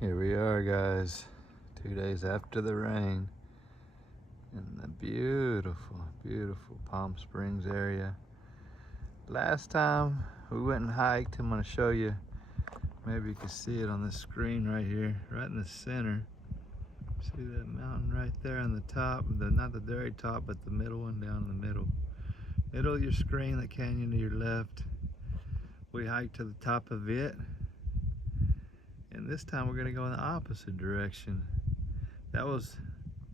Here we are, guys, 2 days after the rain in the beautiful, beautiful Palm Springs area. Last time we went and hiked, I'm going to show you, maybe you can see it on this screen right here, right in the center. See that mountain right there on the top, not the very top, but the middle one down in the middle. Middle of your screen, the canyon to your left. We hiked to the top of it. And this time we're gonna go in the opposite direction. That was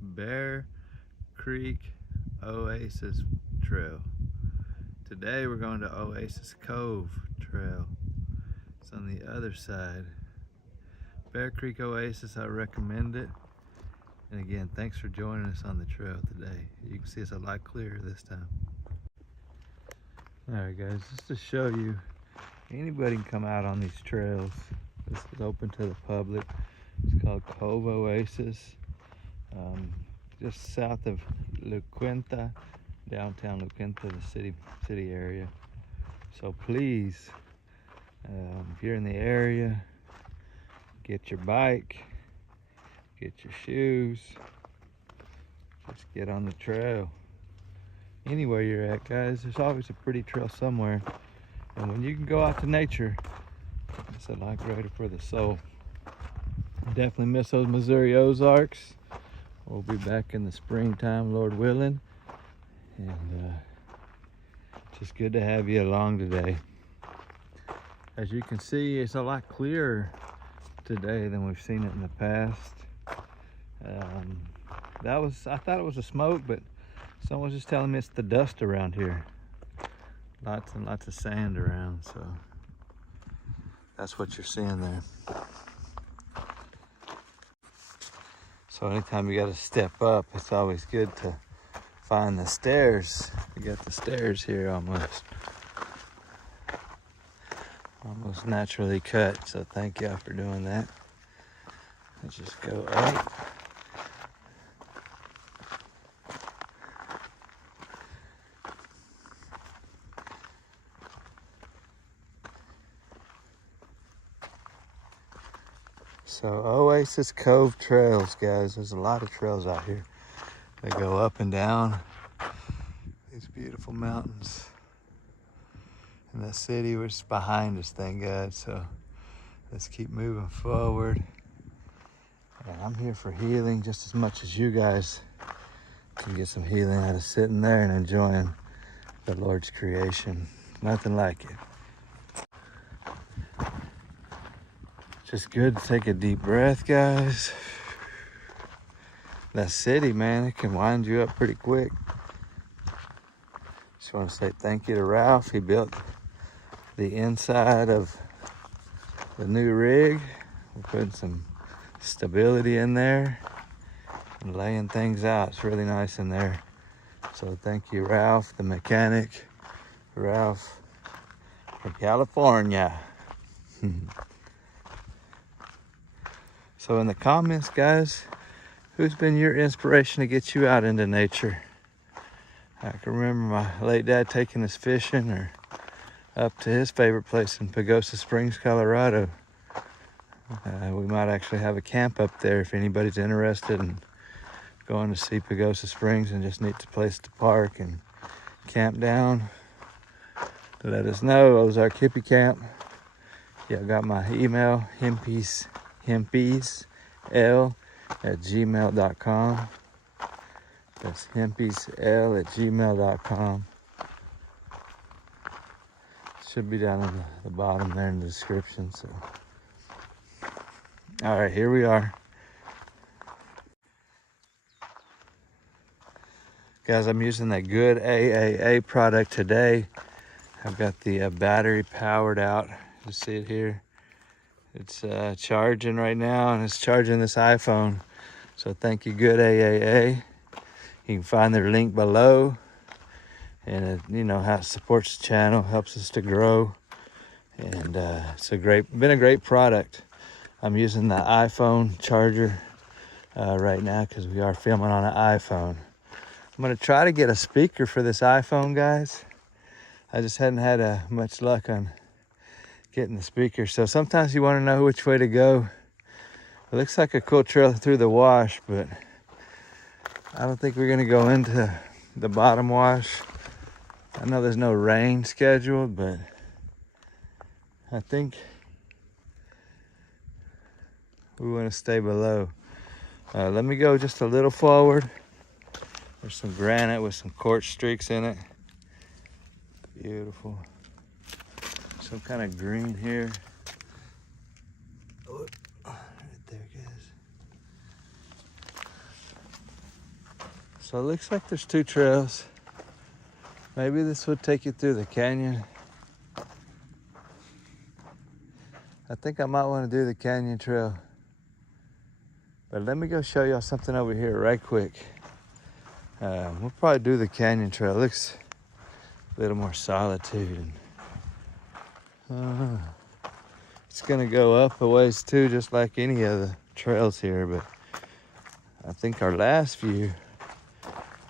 Bear Creek Oasis Trail. Today we're going to Oasis Cove Trail. It's on the other side. Bear Creek Oasis, I recommend it. And again, thanks for joining us on the trail today. You can see it's a lot clearer this time. Alright guys, just to show you, anybody can come out on these trails. This is open to the public. It's called Cove Oasis. Just south of La Quinta, downtown La Quinta, the city area. So please, if you're in the area, get your bike, get your shoes, just get on the trail. Anywhere you're at, guys, there's always a pretty trail somewhere. And when you can go out to nature, it's a lot greater for the soul. Definitely miss those Missouri Ozarks. We'll be back in the springtime, Lord willing. And just good to have you along today. As you can see, it's a lot clearer today than we've seen it in the past. I thought it was a smoke, but someone was just telling me it's the dust around here. Lots and lots of sand around, so that's what you're seeing there. So anytime you got to step up, it's always good to find the stairs. We got the stairs here almost naturally cut, so thank y'all for doing that. Let's just go up. So Oasis Cove trails, guys. There's a lot of trails out here. They go up and down these beautiful mountains. And the city was behind us, thank God. So let's keep moving forward. And I'm here for healing just as much as you guys can get some healing out of sitting there and enjoying the Lord's creation. Nothing like it. Just good to take a deep breath, guys. That city, man, it can wind you up pretty quick. Just want to say thank you to Ralph. He built the inside of the new rig. We're putting some stability in there and laying things out. It's really nice in there. So thank you, Ralph, the mechanic. Ralph from California. So in the comments, guys, who's been your inspiration to get you out into nature? I can remember my late dad taking us fishing or up to his favorite place in Pagosa Springs, Colorado. We might actually have a camp up there if anybody's interested in going to see Pagosa Springs and just needs a place to park and camp down. Let us know. Ozark Hippie Camp. Yeah, I got my email, hemppiesl@gmail.com. That's hemppiesl@gmail.com. Should be down on the bottom there in the description. So, all right, here we are. Guys, I'm using that good AAA product today. I've got the battery powered out. You see it here. It's charging right now, and it's charging this iPhone. So thank you, good AAA. You can find their link below. And it, you know, how it supports the channel, helps us to grow. And it's been a great product. I'm using the iPhone charger right now because we are filming on an iPhone. I'm gonna try to get a speaker for this iPhone, guys. I just hadn't had much luck on getting the speaker. So sometimes you want to know which way to go It looks like a cool trail through the wash, but I don't think we're gonna go into the bottom wash. I know there's no rain scheduled, but I think we want to stay below. Let me go just a little forward. There's some granite with some quartz streaks in it. Beautiful. Some kind of green here. Oh, right there, guys. So it looks like there's two trails. Maybe this would take you through the canyon. I think I might want to do the canyon trail. But let me go show y'all something over here right quick. We'll probably do the canyon trail. It looks a little more solitude. And, it's gonna go up a ways too, just like any of the trails here. But I think our last view,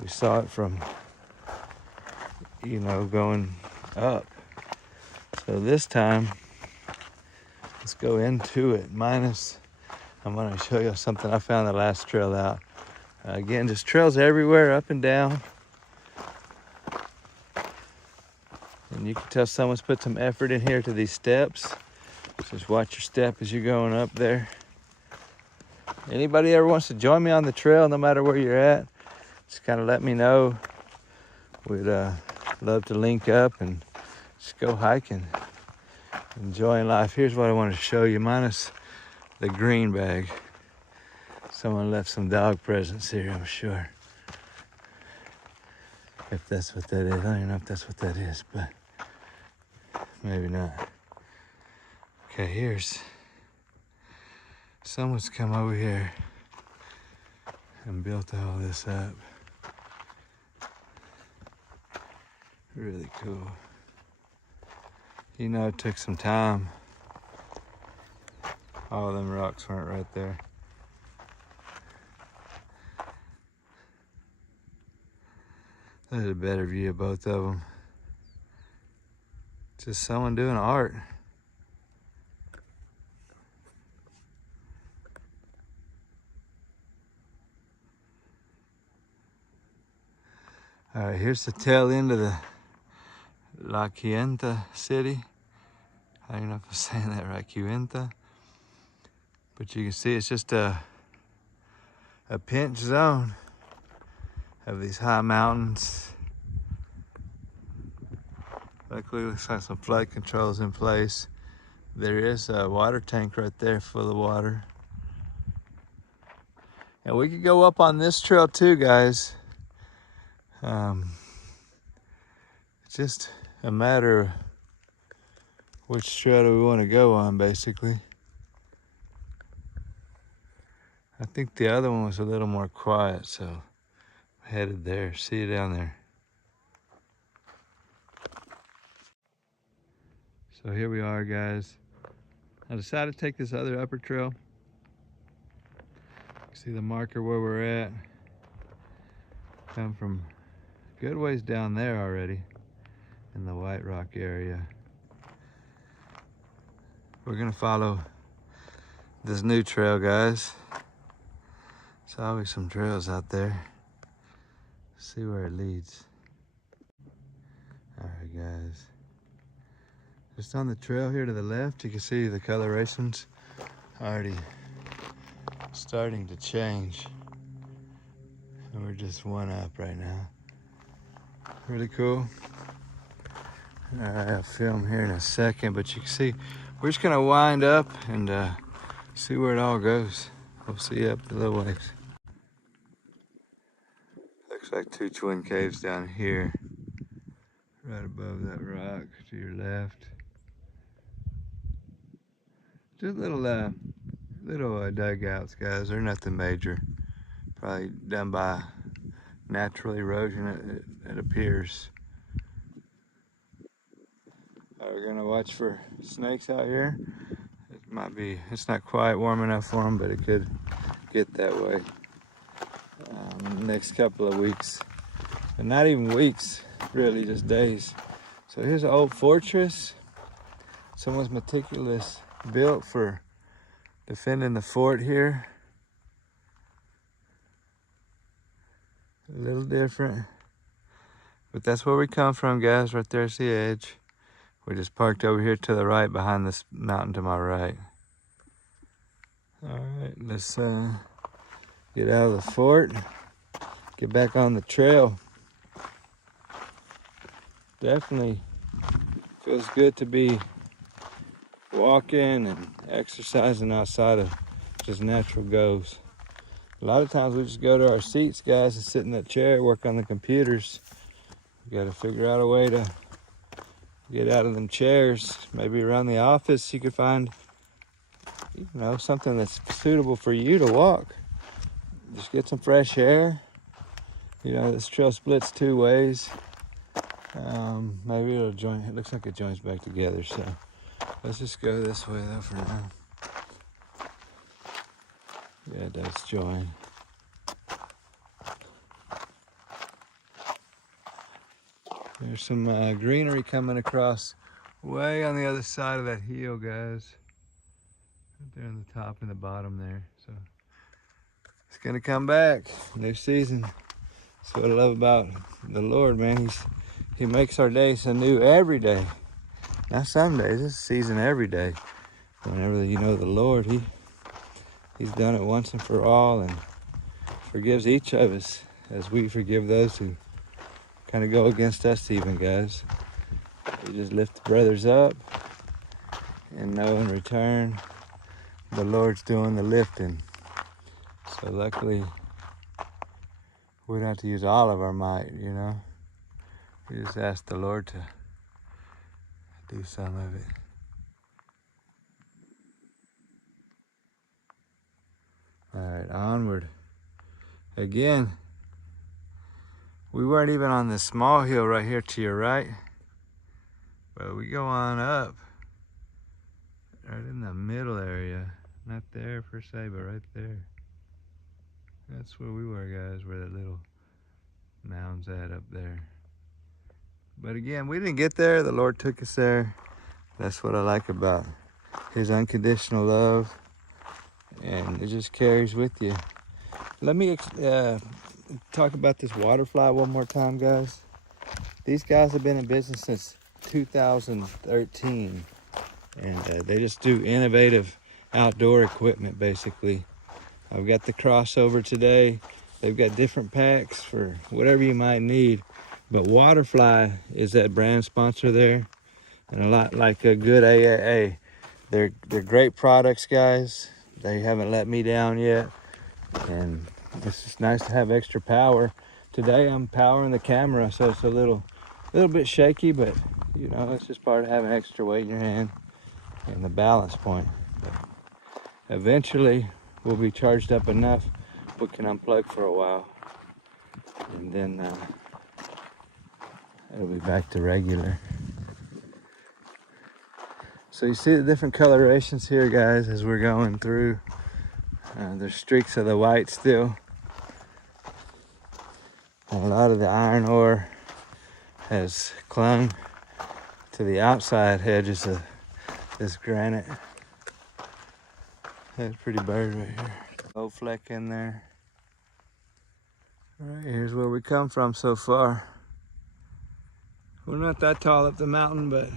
we saw it from, you know, going up. So this time, let's go into it. I'm gonna show you something I found the last trail out. Again, just trails everywhere, up and down. And you can tell someone's put some effort in here to these steps. Just watch your step as you're going up there. Anybody ever wants to join me on the trail, no matter where you're at, just kind of let me know. We'd love to link up and just go hiking, enjoying life. Here's what I wanted to show you, minus the green bag. Someone left some dog presents here, I'm sure. If that's what that is. I don't even know if that's what that is, but maybe not. Okay, here's someone's come over here and built all this up. Really cool. You know, it took some time. All of them rocks weren't right there. There's a better view of both of them. Just someone doing art. All right, here's the tail end of the La Quinta city. I don't know if I'm saying that right, Quinta. But you can see it's just a pinch zone of these high mountains. Luckily, looks like some flood controls in place. There is a water tank right there full of water. And we could go up on this trail too, guys. It's just a matter of which trail do we want to go on, basically. I think the other one was a little more quiet, so I'm headed there. See you down there. So here we are, guys. I decided to take this other upper trail. See the marker where we're at. Come from a good ways down there already in the White Rock area. We're gonna follow this new trail, guys. There's always some trails out there. See where it leads. All right, guys. Just on the trail here to the left, you can see the colorations already starting to change. And we're just one up right now. Really cool. All right, I'll film here in a second, but you can see we're just gonna wind up and see where it all goes. We'll see you up the little ways. Looks like two twin caves down here, right above that rock to your left. Just little dugouts, guys. They're nothing major. Probably done by natural erosion, it appears. We're gonna watch for snakes out here. It's not quite warm enough for them, but it could get that way in the next couple of weeks. And not even weeks, really, just days. So here's an old fortress. Someone's meticulous built for defending the fort here. A little different, but that's where we come from, guys. Right there's the edge. We just parked over here to the right behind this mountain to my right. All right, let's get out of the fort, get back on the trail. Definitely feels good to be walking and exercising outside of just natural goes. A lot of times we just go to our seats, guys, and sit in that chair, work on the computers. We got to figure out a way to get out of them chairs. Maybe around the office you could find, you know, something that's suitable for you to walk. Just get some fresh air. You know, this trail splits two ways. Maybe it'll join. It looks like it joins back together, so let's just go this way though for now. Yeah, it does join. There's some greenery coming across way on the other side of that hill, guys. Right there on the top and the bottom there. So it's gonna come back. New season. That's what I love about the Lord, man. He makes our days anew every day. Not some days, it's a season every day. Whenever you know the Lord, He's done it once and for all and forgives each of us as we forgive those who kind of go against us even, guys. We just lift the brothers up and know in return the Lord's doing the lifting. So luckily, we don't have to use all of our might, you know. We just ask the Lord to do some of it. All right, onward. Again, we weren't even on this small hill right here to your right, but we go on up, right in the middle area. Not there per se, but right there. That's where we were, guys, where that little mound's at up there. But again, we didn't get there. The Lord took us there. That's what I like about His unconditional love. And it just carries with you. Let me talk about this waterfly one more time, guys. These guys have been in business since 2013. And they just do innovative outdoor equipment, basically. I've got the crossover today. They've got different packs for whatever you might need. But Waterfly is that brand sponsor there. And a lot like a good AAA. They're great products, guys. They haven't let me down yet. And it's just nice to have extra power. Today I'm powering the camera, so it's a little bit shaky, but you know, it's just part of having extra weight in your hand and the balance point. But eventually we'll be charged up enough we can unplug for a while, and then it'll be back to regular. So you see the different colorations here, guys, as we're going through. There's streaks of the white still. And a lot of the iron ore has clung to the outside edges of this granite. That's a pretty bird right here. Low fleck in there. All right, here's where we come from so far. We're not that tall up the mountain, but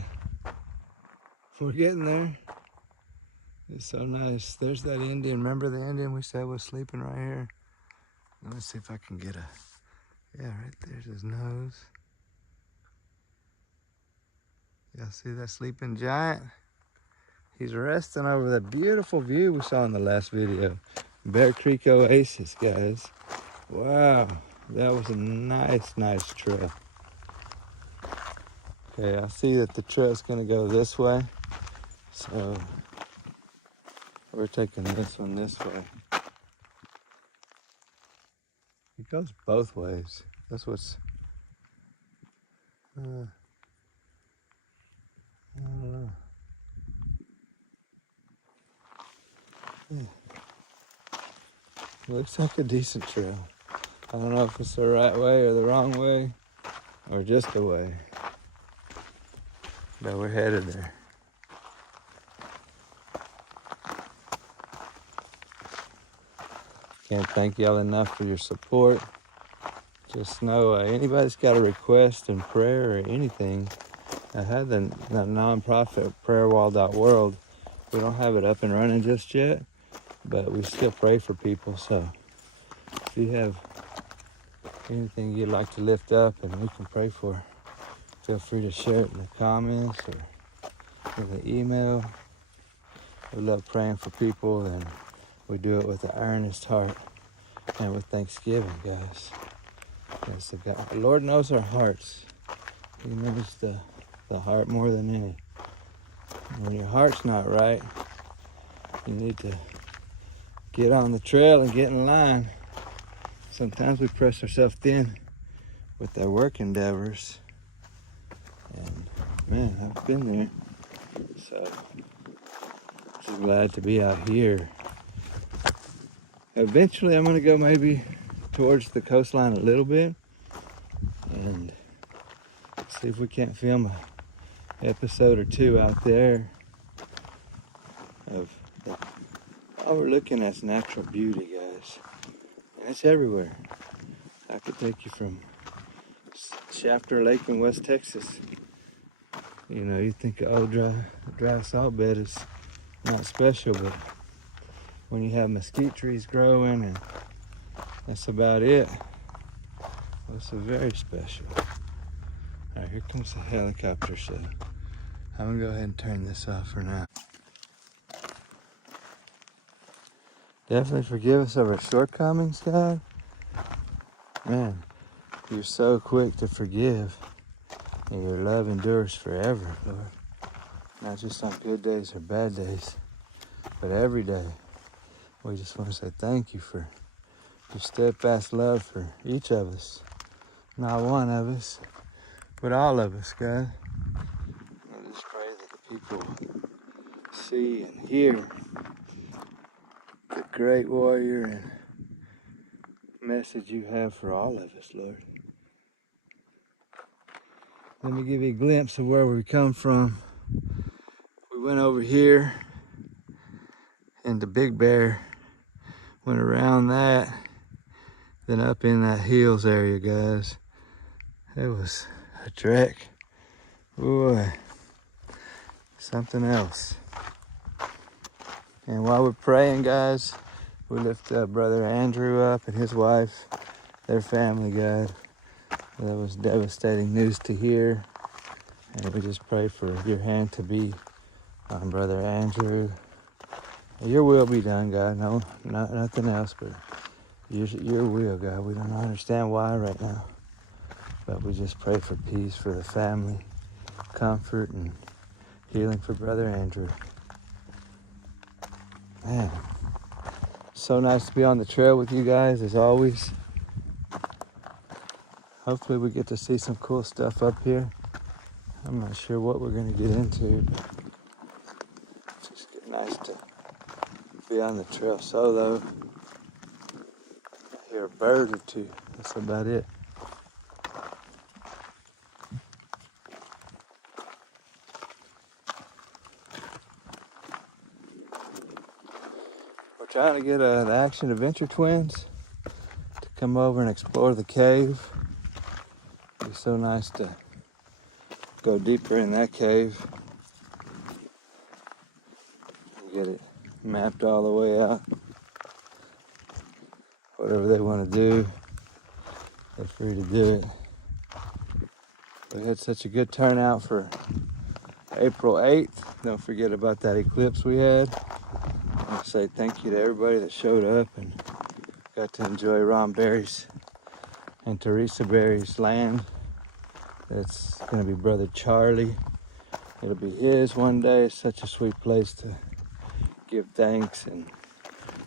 we're getting there. It's so nice. There's that Indian. Remember the Indian we said was sleeping right here? Let me see if I can get a... Yeah, right there's his nose. Y'all see that sleeping giant? He's resting over that beautiful view we saw in the last video. Bear Creek Oasis, guys. Wow, that was a nice trail. Okay, I see that the trail's gonna go this way. So we're taking this one this way. It goes both ways. That's what's... I don't know. Looks like a decent trail. I don't know if it's the right way or the wrong way, or just the way. But we're headed there. Can't thank y'all enough for your support. Just know anybody's got a request in prayer or anything. I had the nonprofit prayerwall.world. We don't have it up and running just yet, but we still pray for people. So if you have anything you'd like to lift up and we can pray for, feel free to share it in the comments or in the email. We love praying for people, and we do it with an earnest heart and with thanksgiving, guys. Yes, the Lord knows our hearts. He knows the heart more than any. When your heart's not right, you need to get on the trail and get in line. Sometimes we press ourselves thin with our work endeavors. And man, I've been there. So just glad to be out here. Eventually I'm gonna go maybe towards the coastline a little bit and see if we can't film an episode or two out there of all we're looking at is natural beauty, guys. And it's everywhere. I could take you from Shafter Lake in West Texas. You know, you think dry salt bed is not special, but when you have mesquite trees growing and that's about it, well, it's very special. All right, here comes the helicopter, so I'm gonna go ahead and turn this off for now. Definitely forgive us of our shortcomings, God. Man, you're so quick to forgive, and your love endures forever, Lord. Not just on good days or bad days, but every day. We just want to say thank you for your steadfast love for each of us. Not one of us, but all of us, God. I just pray that the people see and hear the great warrior and message you have for all of us, Lord. Let me give you a glimpse of where we come from. We went over here into Big Bear, went around that, then up in that hills area, guys. It was a trek. Boy, something else. And while we're praying, guys, we lift Brother Andrew up and his wife, their family, God. That was devastating news to hear. And we just pray for your hand to be on Brother Andrew. Your will be done, God. No, nothing else, but your will, God. We don't understand why right now. But we just pray for peace for the family, comfort, and healing for Brother Andrew. Man, so nice to be on the trail with you guys, as always. Hopefully we get to see some cool stuff up here. I'm not sure what we're going to get into, but it's just nice to be on the trail solo. I hear a bird or two. That's about it. We're trying to get the Action Adventure twins to come over and explore the cave. It'd be so nice to go deeper in that cave and get it mapped all the way out. Whatever they want to do, they're free to do it. We had such a good turnout for April 8th. Don't forget about that eclipse we had. I want to say thank you to everybody that showed up and got to enjoy Ron Berry's and Teresa Berry's land. It's going to be Brother Charlie. It'll be his one day. It's such a sweet place to give thanks and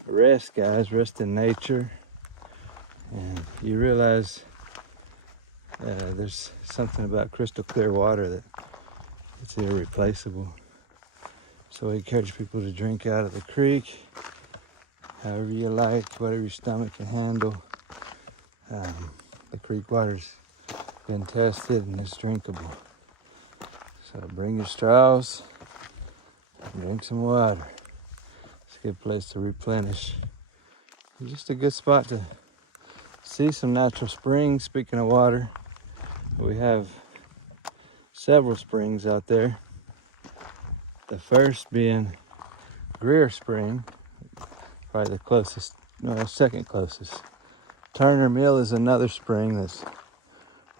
rest, guys. Rest in nature. And you realize there's something about crystal clear water that it's irreplaceable. So we encourage people to drink out of the creek, however you like, whatever your stomach can handle. The creek water's been tested and it's drinkable. So bring your straws, drink some water. It's a good place to replenish Just a good spot to see some natural springs. Speaking of water, we have several springs out there. The first being Greer Spring, probably the closest, no, second closest. Turner Mill is another spring that's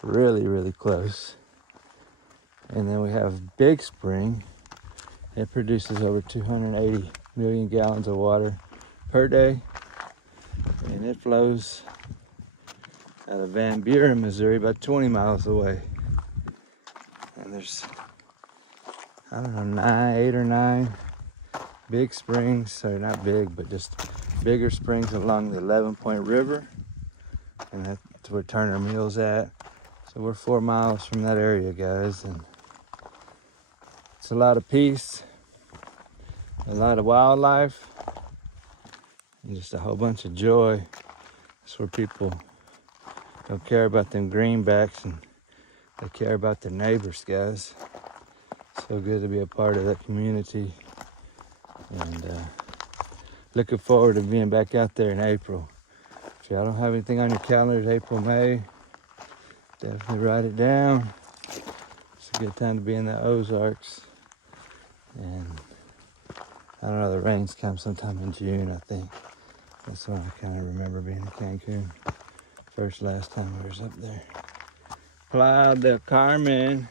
really, really close. And then we have Big Spring. It produces over 280 million gallons of water per day. And it flows out of Van Buren, Missouri, about 20 miles away. And there's, I don't know, 8 or 9 big springs, or not big, but just bigger springs along the 11-Point River. And that's where Turner Mill's at. So we're 4 miles from that area, guys. And it's a lot of peace, a lot of wildlife, and just a whole bunch of joy. That's where people don't care about them greenbacks and they care about their neighbors, guys. So good to be a part of that community. And looking forward to being back out there in April. If y'all don't have anything on your calendars, April, May, definitely write it down. It's a good time to be in the Ozarks. And I don't know, the rains come sometime in June, I think. That's when I kind of remember being in Cancun. Last time I was up there. Playa del Carmen.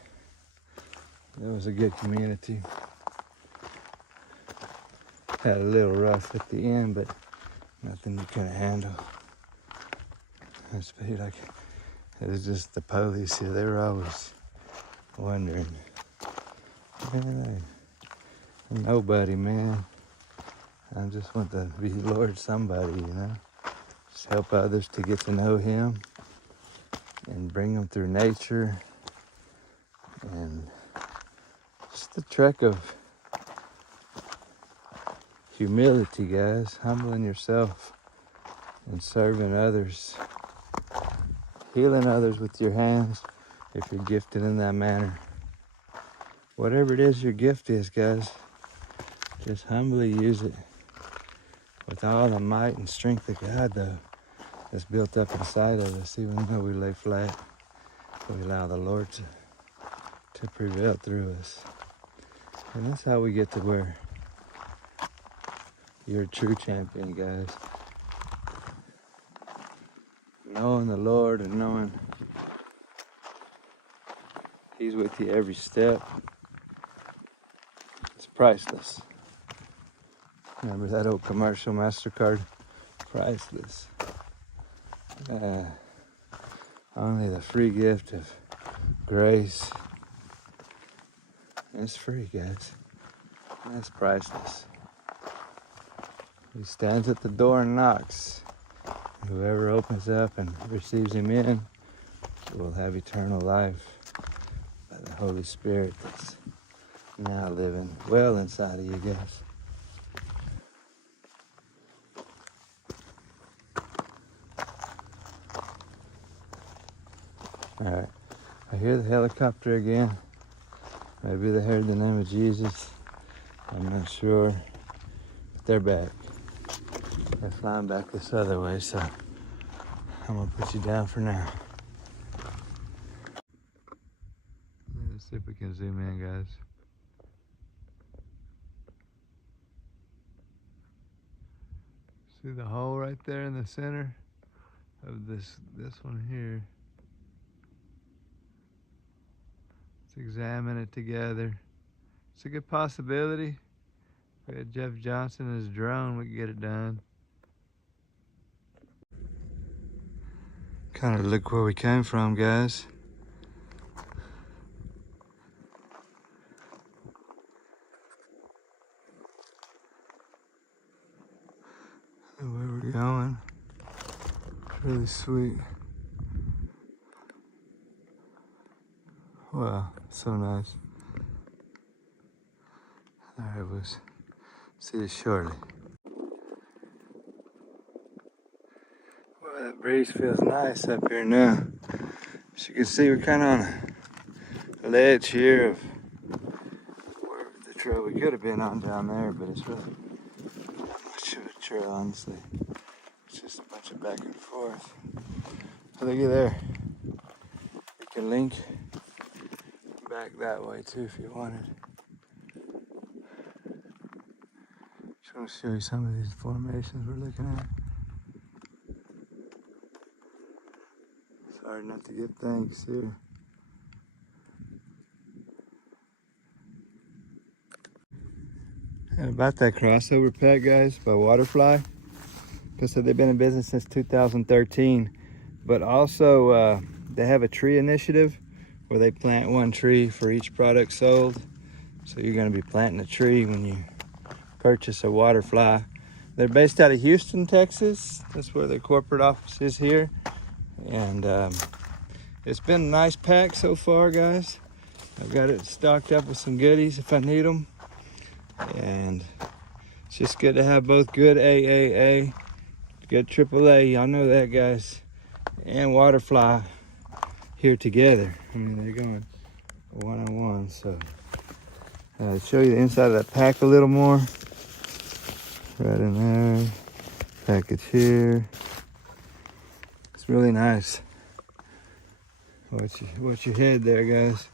It was a good community. Had a little rough at the end, but nothing you couldn't handle. It's like, it was just the police here. They were always wondering, man, I'm nobody, man. I just want to be Lord somebody, you know. Just help others to get to know Him and bring them through nature. And just the trek of humility, guys. Humbling yourself and serving others. Healing others with your hands if you're gifted in that manner. Whatever it is your gift is, guys, just humbly use it with all the might and strength of God, though, that's built up inside of us, even though we lay flat. We allow the Lord to prevail through us. And that's how we get to where you're a true champion, guys. Knowing the Lord and knowing He's with you every step. It's priceless. Remember that old commercial, MasterCard? Priceless. Only the free gift of grace. It's free, guys. That's priceless. He stands at the door and knocks. Whoever opens up and receives Him in will have eternal life by the Holy Spirit that's now living well inside of you guys. All right, I hear the helicopter again. Maybe they heard the name of Jesus. I'm not sure, but they're back. They're flying back this other way, so I'm gonna put you down for now. Let's see if we can zoom in, guys. See the hole right there in the center of this one here. Let's examine it together. It's a good possibility. If we had Jeff Johnson and his drone, we could get it done. Kind of look where we came from, guys. And where we're going. It's really sweet. Wow, so nice. Alright, we'll see you shortly. Well, that breeze feels nice up here now. As you can see, we're kind of on a ledge here of where the trail we could have been on down there, but it's really not much of a trail, honestly. It's Just a bunch of back and forth. Oh, look at there. You can link back that way too if you wanted. Just want to show you some of these formations we're looking at. It's hard not to get things here. And about that crossover pet, guys, by Waterfly. Like I said, they've been in business since 2013. But also, they have a tree initiative where they plant one tree for each product sold. So you're going to be planting a tree when you purchase a Waterfly. They're based out of Houston, Texas. That's where their corporate office is here. And it's been a nice pack so far, guys. I've got it stocked up with some goodies if I need them. And it's just good to have both good AAA, good AAA, y'all know that, guys, and Waterfly here together. I mean, they're going one-on-one. So I'll show you the inside of that pack a little more. Right in there, package here. It's really nice. Watch your head there, guys.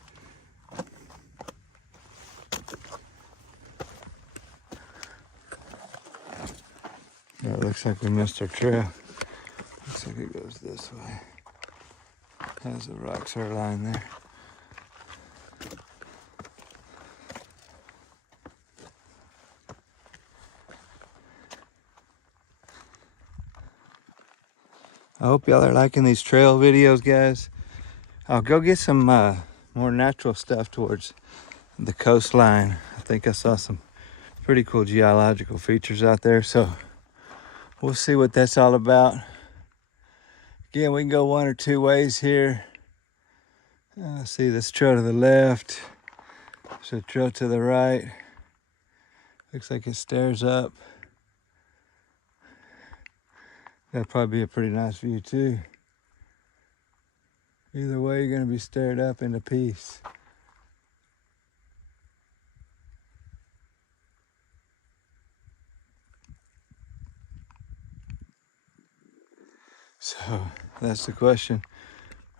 Oh, it looks like we missed our trail. Looks like it goes this way. There's the Roxar line there. I hope y'all are liking these trail videos, guys. I'll go get some more natural stuff towards the coastline. I think I saw some pretty cool geological features out there, so we'll see what that's all about. Again, we can go one or two ways here. See this trail to the left. There's a trail to the right. Looks like it stairs up. That'd probably be a pretty nice view too. Either way, you're gonna be stared up into peace. So that's the question.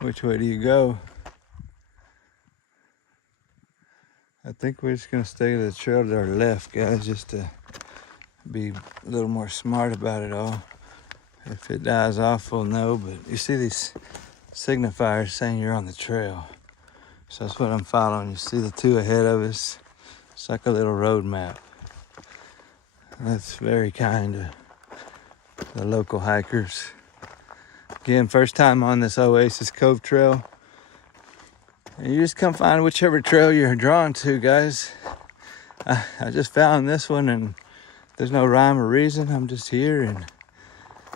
Which way do you go? I think we're just gonna stay to the trail to our left, guys, just to be a little more smart about it all. If it dies off, we'll know, but you see these signifiers saying you're on the trail. So that's what I'm following. You see the two ahead of us? It's like a little road map. That's very kind to the local hikers. Again, first time on this Oasis Cove Trail. And you just come find whichever trail you're drawn to, guys. I just found this one and there's no rhyme or reason. I'm just here and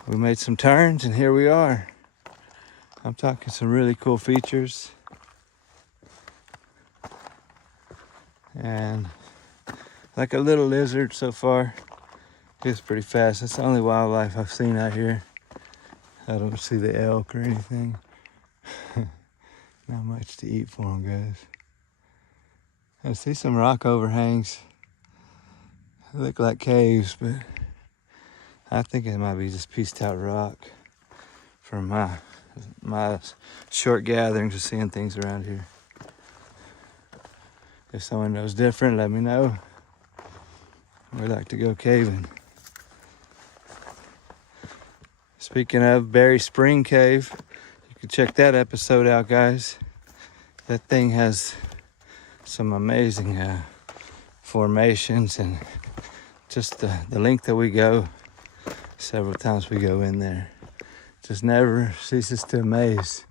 we made some turns and here we are. I'm talking some really cool features. And like a little lizard so far. It's pretty fast. That's the only wildlife I've seen out here. I don't see the elk or anything. Not much to eat for them, guys. I see some rock overhangs. They look like caves, but I think it might be just pieced out rock from my short gatherings of seeing things around here. If someone knows different, let me know. We like to go caving. Speaking of Berry Spring Cave, you can check that episode out, guys. That thing has some amazing formations, and just the length that we go, several times we go in there, just never ceases to amaze.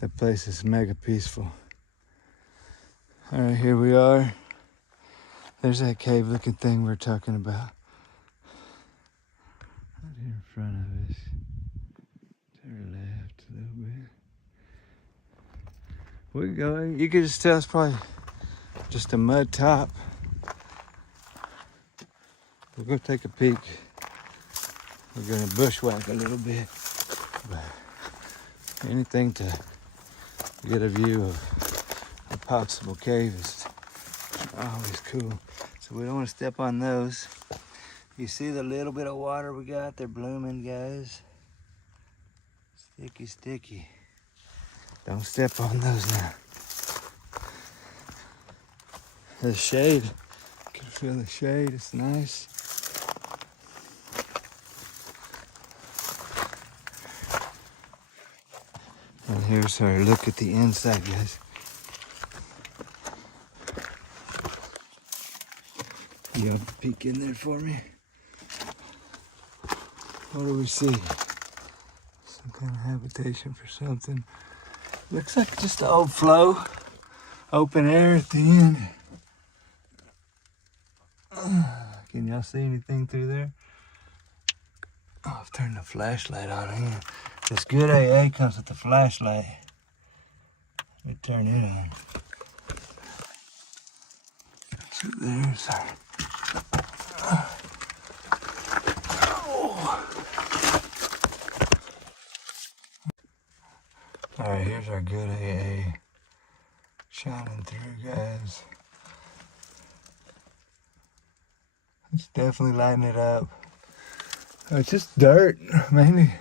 The place is mega peaceful. All right, here we are. There's that cave looking thing we're talking about. Right here in front of us. To our left a little bit. We go, you could just tell it's probably just a mud top. We'll go take a peek. We're gonna bushwhack a little bit. But anything to get a view of a possible cave is always cool. So we don't want to step on those. You see the little bit of water we got? They're blooming, guys. Sticky, sticky. Don't step on those now. The shade. You can feel the shade. It's nice. And here's our look at the inside, guys. You have a peek in there for me. What do we see? Some kind of habitation for something. Looks like just an old flow. Open air at the end. Can y'all see anything through there? Oh, I've turned the flashlight on here. This good AA comes with the flashlight. Let me turn it on. So there's our... Alright, here's our good AA. Shining through, guys. It's definitely lighting it up. Oh, it's just dirt, mainly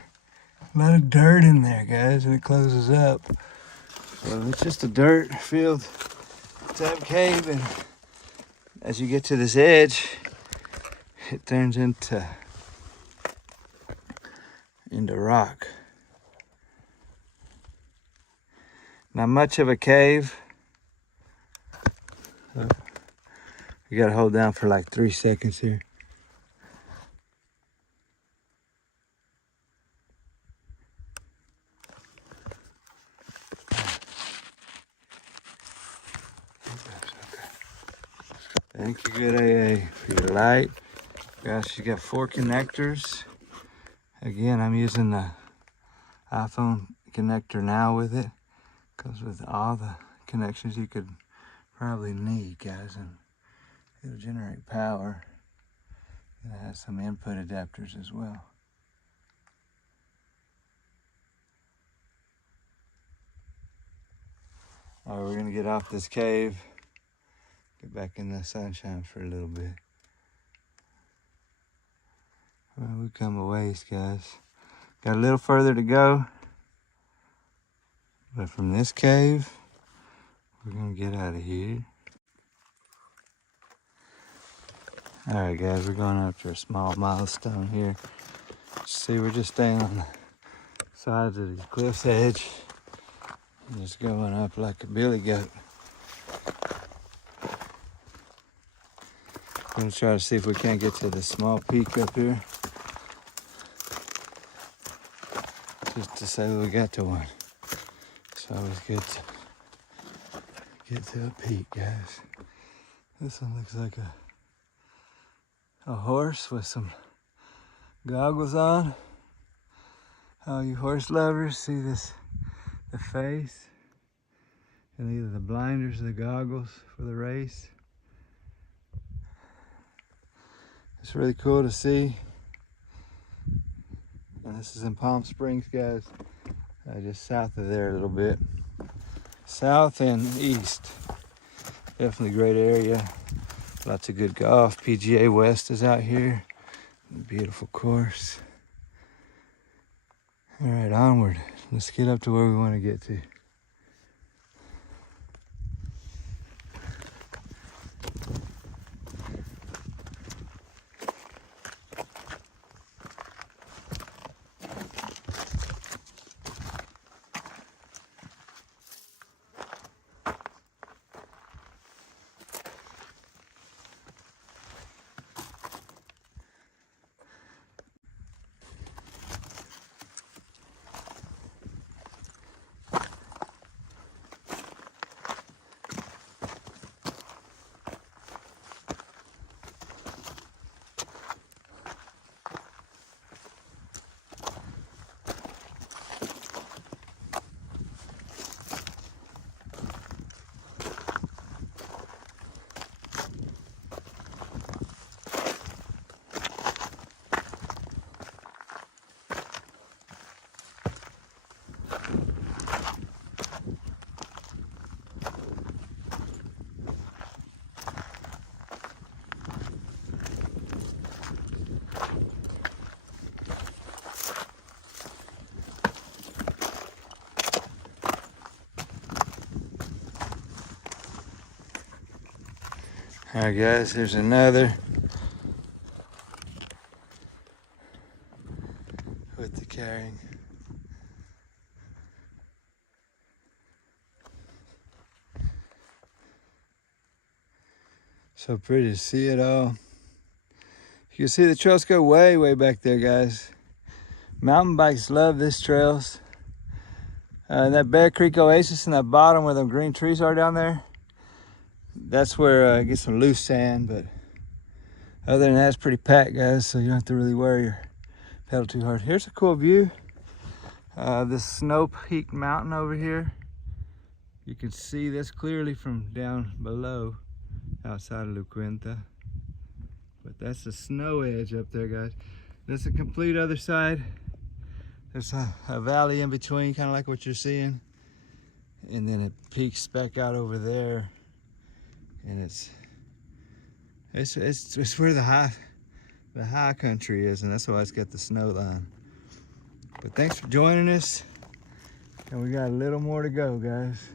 a lot of dirt in there, guys, and it closes up. So it's just a dirt filled type cave, and as you get to this edge, it turns into rock. Not much of a cave. You gotta hold down for like 3 seconds here. Thank you, good AA, for your light. Gosh, you got 4 connectors. Again, I'm using the iPhone connector now with it. Comes with all the connections you could probably need, guys, and it'll generate power. It has some input adapters as well. All right, we're gonna get off this cave, get back in the sunshine for a little bit. Well, we've come a ways, guys. Got a little further to go, but from this cave, we're gonna get out of here. All right, guys, we're going after a small milestone here. See, we're just staying on the sides of these cliff's edge. Just going up like a billy goat. I'm gonna try to see if we can't get to the small peak up here. Just to say that we got to one. It's always good to get to a peak, guys. This one looks like a horse with some goggles on. All you horse lovers see this, the face, and either the blinders or the goggles for the race. It's really cool to see. And this is in Palm Springs, guys. Just south of there a little bit. South and east. Definitely great area. Lots of good golf. PGA West is out here. Beautiful course. All right, onward. Let's get up to where we want to get to. All right, guys, here's another with the carrying. So pretty to see it all. You can see the trails go way, way back there, guys. Mountain bikes love this trails. That Bear Creek Oasis in that bottom where the green trees are down there, that's where I get some loose sand, but other than that, it's pretty packed, guys, so you don't have to really worry or pedal too hard. Here's a cool view. This snow-peaked mountain over here. You can see this clearly from down below outside of La Quinta. But that's the snow edge up there, guys. That's the complete other side. There's a valley in between, kind of like what you're seeing. And then it peaks back out over there. And it's where the high country is, and that's why it's got the snow line. But thanks for joining us. And we got a little more to go, guys.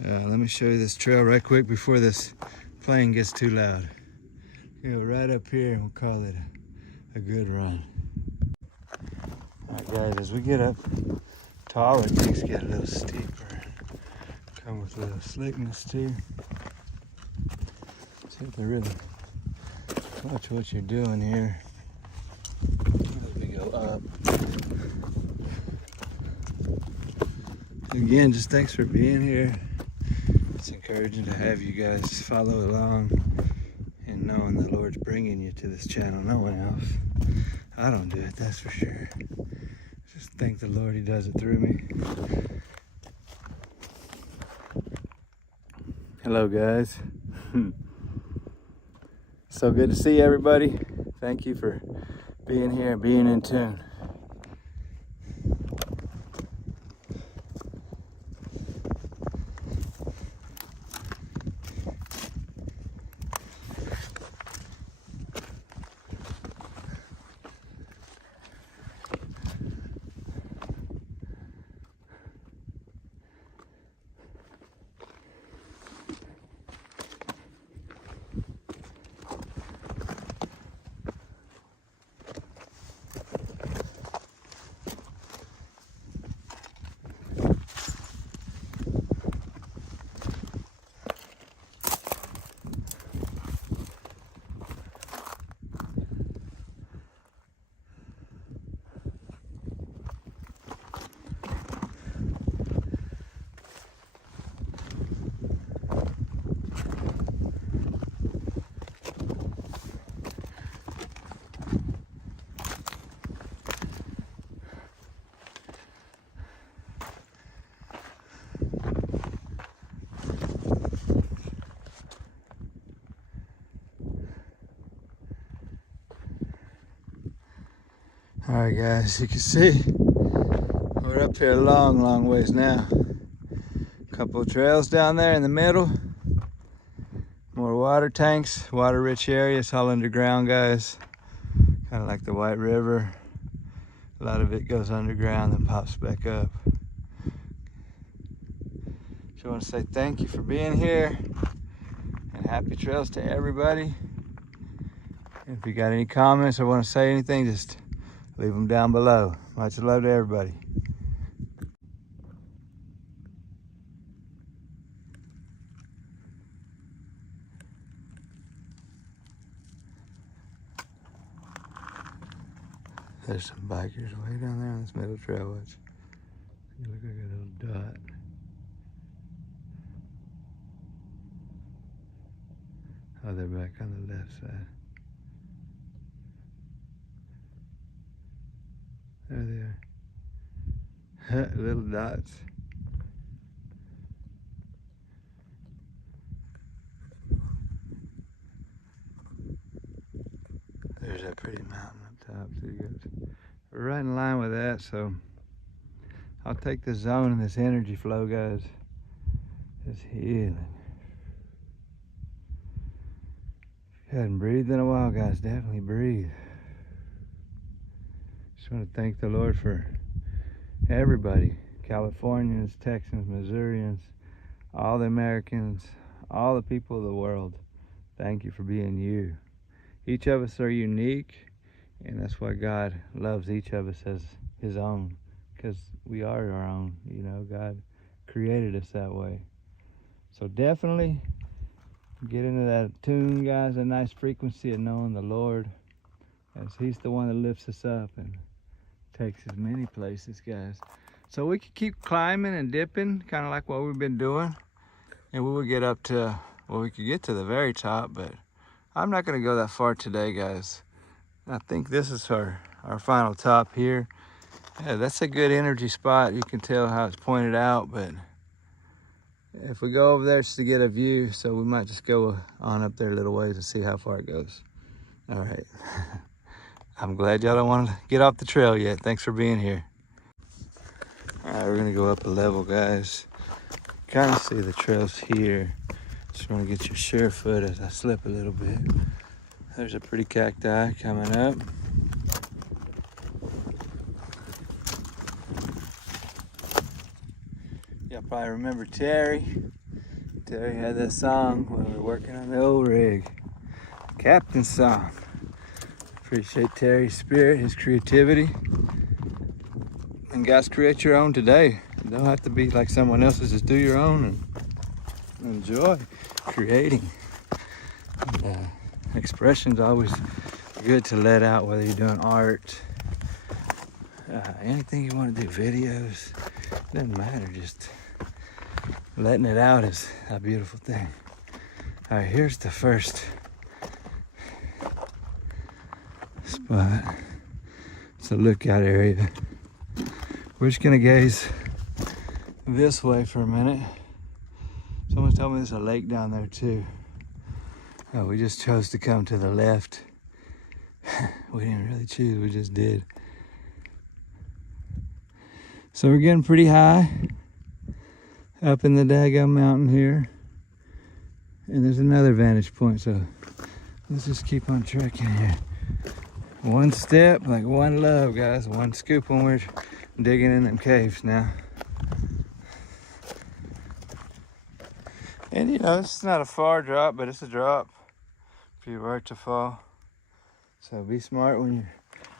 Let me show you this trail right quick before this plane gets too loud. You know, right up here, and we'll call it a good run. All right, guys, as we get up taller, things get a little steeper. Come with a little slickness too. So you have to really watch what you're doing here as we go up. Again, just thanks for being here. It's encouraging to have you guys follow along and knowing the Lord's bringing you to this channel. No one else. I don't do it, that's for sure. Just thank the Lord He does it through me. Hello, guys. So good to see everybody. Thank you for being here and being in tune. All right, guys, you can see we're up here a long, long ways now. A couple of trails down there in the middle. More water tanks, water-rich areas, all underground, guys. Kind of like the White River. A lot of it goes underground and pops back up. So I want to say thank you for being here and happy trails to everybody. If you got any comments or want to say anything, just leave them down below. Much love to everybody. There's some bikers way down there on this middle trail. Watch. You look like a little dot. Oh, they're back on the left side. There they are. Little dots. There's that pretty mountain up top too, guys. We're right in line with that, so I'll take this zone and this energy flow, guys. It's healing. If you hadn't breathed in a while, guys, definitely breathe. Just want to thank the Lord for everybody. Californians, Texans, Missourians, all the Americans, all the people of the world. Thank you for being you. Each of us are unique, and that's why God loves each of us as his own, because we are our own. You know, God created us that way. So definitely get into that tune, guys, a nice frequency of knowing the Lord, as he's the one that lifts us up and takes us many places, guys. So we can keep climbing and dipping, kind of like what we've been doing, and we will get up to, well, we could get to the very top, but I'm not going to go that far today, guys. I think this is our final top here. Yeah, that's a good energy spot. You can tell how it's pointed out, but if we go over there just to get a view, so we might just go on up there a little ways and see how far it goes. All right. I'm glad y'all don't want to get off the trail yet. Thanks for being here. All right, we're gonna go up a level, guys. Kind of see the trails here. Just want to get your sure foot as I slip a little bit. There's a pretty cacti coming up. Y'all probably remember Terry. Terry had that song when we were working on the old rig. Captain's song. Appreciate Terry's spirit, his creativity. And guys, create your own today. You don't have to be like someone else's, just do your own and enjoy creating. And, expression's always good to let out, whether you're doing art, anything you want to do, videos, doesn't matter, just letting it out is a beautiful thing. All right, here's the first spot. It's a lookout area. We're just gonna gaze this way for a minute. Someone told me there's a lake down there too. Oh, we just chose to come to the left. We didn't really choose, we just did. So we're getting pretty high up in the daggum mountain here. And there's another vantage point, so let's just keep on trekking here. One step, like one love, guys. One scoop when we're digging in them caves now. And you know, it's not a far drop, but it's a drop if you were to fall. So be smart when you're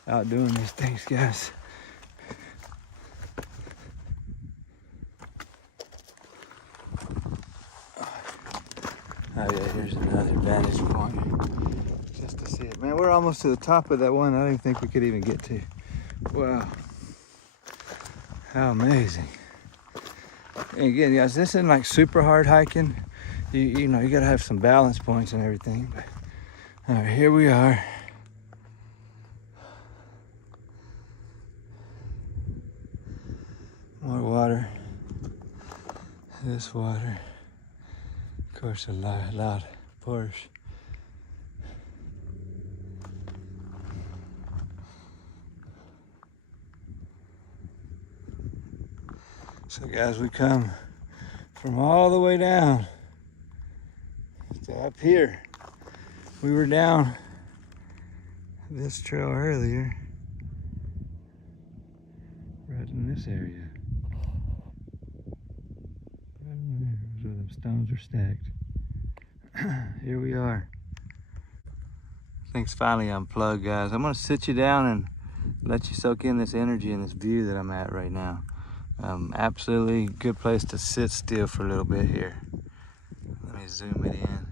out doing these things, guys. Oh yeah, here's another vantage point. Just to see it. Man, we're almost to the top of that one I didn't think we could even get to. Wow. How amazing. And again, guys, this isn't like super hard hiking. You know, you gotta have some balance points and everything. But all right, here we are. More water. This water. Of course, a loud Porsche. So guys, we come from all the way down to up here. We were down this trail earlier, right in this area. Right in there, where them stones are stacked. Here we are. Things finally unplugged, guys. I'm gonna sit you down and let you soak in this energy and this view that I'm at right now. Absolutely good place to sit still for a little bit here. Let me zoom it in.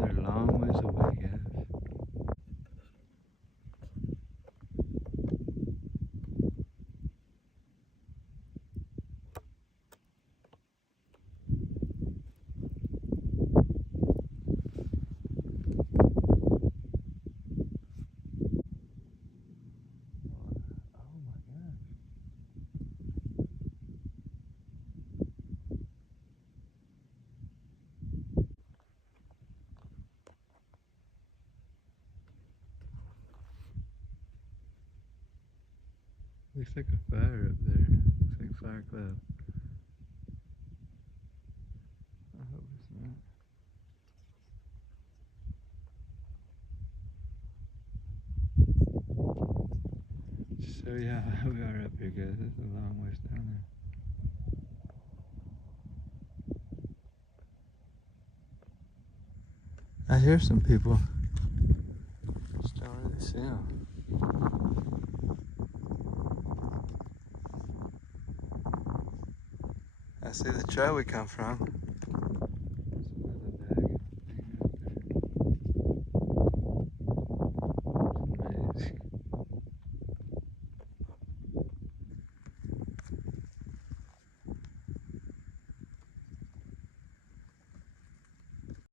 They're a long ways away, guys. Looks like a fire up there. Looks like a fire cloud. I hope it's not. show you how we are up here, guys. This is a long ways down there. I hear some people. Just don't really see them. I see the trail we come from.